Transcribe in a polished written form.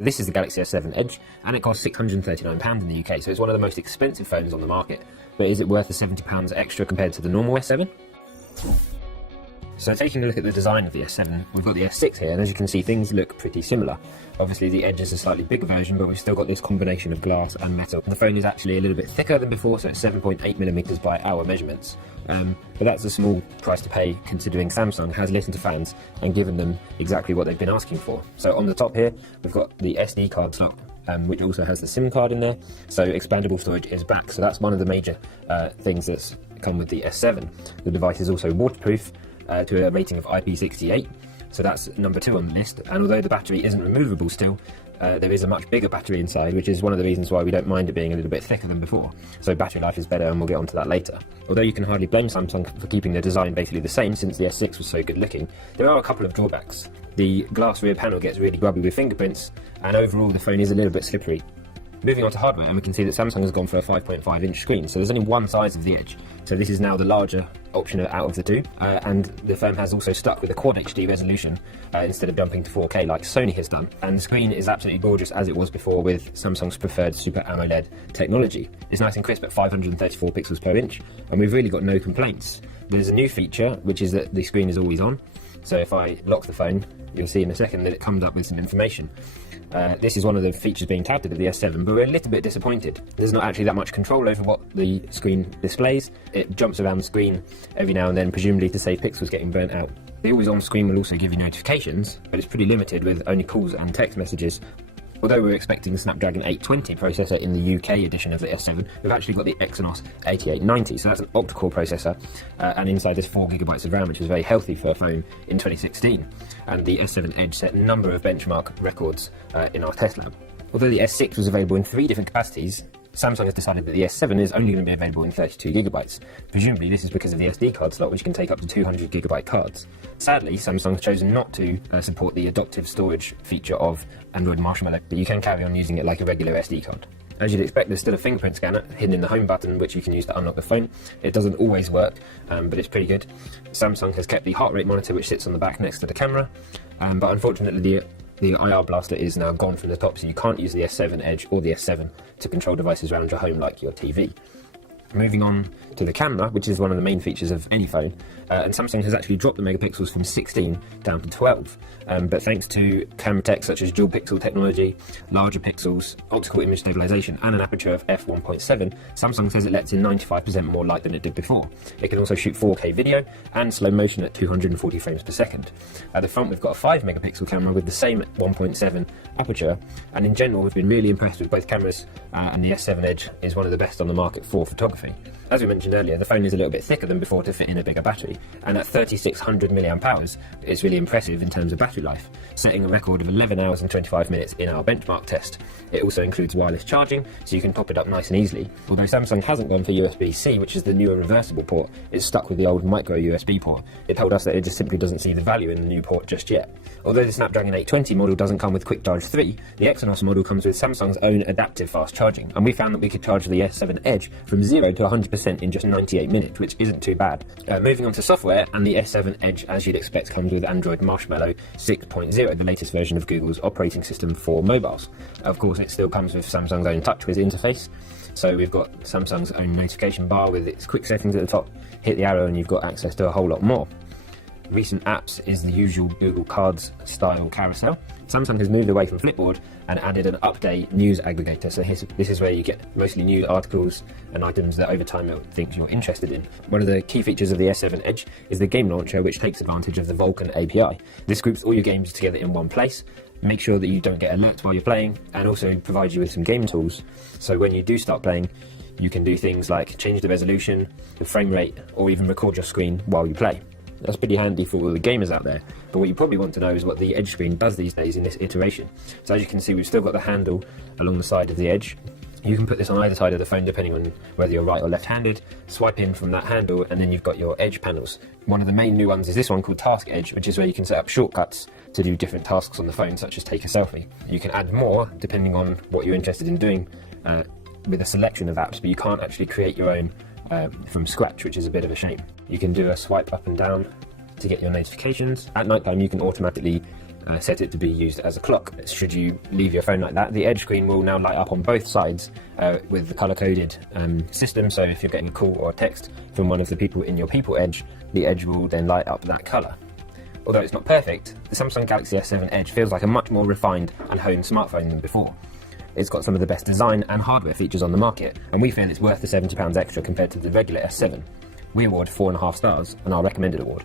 This is the Galaxy S7 Edge, and it costs £639 in the UK, so it's one of the most expensive phones on the market. But is it worth the £70 extra compared to the normal S7? So taking a look at the design of the S7, we've got the S6 here, and as you can see, things look pretty similar. Obviously the Edge is a slightly bigger version, but we've still got this combination of glass and metal. The phone is actually a little bit thicker than before, so it's 7.8mm by our measurements. But that's a small price to pay, considering Samsung has listened to fans and given them exactly what they've been asking for. So on the top here, we've got the SD card slot, which also has the SIM card in there, so expandable storage is back. So that's one of the major things that's come with the S7. The device is also waterproof, to a rating of IP68, so that's number 2 on the list. And although the battery isn't removable still, there is a much bigger battery inside, which is one of the reasons why we don't mind it being a little bit thicker than before. So battery life is better, and we'll get onto that later. Although you can hardly blame Samsung for keeping the design basically the same, since the S6 was so good looking, there are a couple of drawbacks. The glass rear panel gets really grubby with fingerprints, and overall the phone is a little bit slippery. Moving on to hardware, and we can see that Samsung has gone for a 5.5-inch screen, so there's only one size of the Edge. So this is now the larger option out of the two, and the firm has also stuck with a Quad HD resolution instead of jumping to 4K like Sony has done. And the screen is absolutely gorgeous as it was before with Samsung's preferred Super AMOLED technology. It's nice and crisp at 534 pixels per inch, and we've really got no complaints. There's a new feature, which is that the screen is always on. So if I lock the phone, you'll see in a second that it comes up with some information. This is one of the features being touted of the S7, but we're a little bit disappointed. There's not actually that much control over what the screen displays. It jumps around the screen every now and then, presumably to save pixels getting burnt out. The always-on screen will also give you notifications, but it's pretty limited with only calls and text messages. Although we're expecting the Snapdragon 820 processor in the UK edition of the S7, we've actually got the Exynos 8890, so that's an octa-core processor, and inside there's 4GB of RAM, which is very healthy for a phone in 2016. And the S7 Edge set a number of benchmark records in our test lab. Although the S6 was available in 3 different capacities, Samsung has decided that the S7 is only going to be available in 32GB. Presumably this is because of the SD card slot, which can take up to 200GB cards. Sadly, Samsung has chosen not to support the adaptive storage feature of Android Marshmallow, but you can carry on using it like a regular SD card. As you'd expect, there's still a fingerprint scanner hidden in the home button, which you can use to unlock the phone. It doesn't always work, but it's pretty good. Samsung has kept the heart rate monitor, which sits on the back next to the camera, but unfortunately the IR blaster is now gone from the top, so you can't use the S7 Edge or the S7 to control devices around your home like your TV. Moving on to the camera, which is one of the main features of any phone, and Samsung has actually dropped the megapixels from 16 down to 12, but thanks to camera tech such as dual pixel technology, larger pixels, optical image stabilization and an aperture of f1.7, Samsung says it lets in 95% more light than it did before. It can also shoot 4K video and slow motion at 240 frames per second. At the front we've got a 5 megapixel camera with the same 1.7 aperture, and in general we've been really impressed with both cameras, and the S7 Edge is one of the best on the market for photography. As we mentioned earlier, the phone is a little bit thicker than before to fit in a bigger battery, and at 3600 mAh it's really impressive in terms of battery life, setting a record of 11 hours and 25 minutes in our benchmark test. It also includes wireless charging, so you can top it up nice and easily. Although Samsung hasn't gone for USB-C, which is the newer reversible port, it's stuck with the old micro USB port. It told us that it just simply doesn't see the value in the new port just yet. Although the Snapdragon 820 model doesn't come with Quick Charge 3, the Exynos model comes with Samsung's own adaptive fast charging, and we found that we could charge the S7 Edge from 0 to 100% in just 98 minutes, which isn't too bad. Moving on to software, and the S7 Edge, as you'd expect, comes with Android Marshmallow 6.0, the latest version of Google's operating system for mobiles. Of course, it still comes with Samsung's own TouchWiz interface, so we've got Samsung's own notification bar with its quick settings at the top. Hit the arrow and you've got access to a whole lot more. Recent apps is the usual Google Cards style carousel. Samsung has moved away from Flipboard and added an update news aggregator, so this is where you get mostly news articles and items that over time it thinks you're interested in. One of the key features of the S7 Edge is the game launcher, which takes advantage of the Vulkan API. This groups all your games together in one place, make sure that you don't get alerts while you're playing, and also provides you with some game tools, so when you do start playing you can do things like change the resolution, the frame rate, or even record your screen while you play. That's pretty handy for all the gamers out there, but what you probably want to know is what the Edge screen does these days in this iteration. So as you can see, we've still got the handle along the side of the Edge. You can put this on either side of the phone depending on whether you're right or left-handed, swipe in from that handle, and then you've got your Edge panels. One of the main new ones is this one called Task Edge, which is where you can set up shortcuts to do different tasks on the phone, such as take a selfie. You can add more depending on what you're interested in doing with a selection of apps, but you can't actually create your own from scratch, which is a bit of a shame. You can do a swipe up and down to get your notifications. At night time you can automatically set it to be used as a clock. Should you leave your phone like that, the edge screen will now light up on both sides with the colour-coded system. So if you're getting a call or a text from one of the people in your People Edge, the edge will then light up that colour. Although it's not perfect, the Samsung Galaxy S7 Edge feels like a much more refined and honed smartphone than before. It's got some of the best design and hardware features on the market, and we feel it's worth the £70 extra compared to the regular S7. We award 4.5 stars, and our recommended award.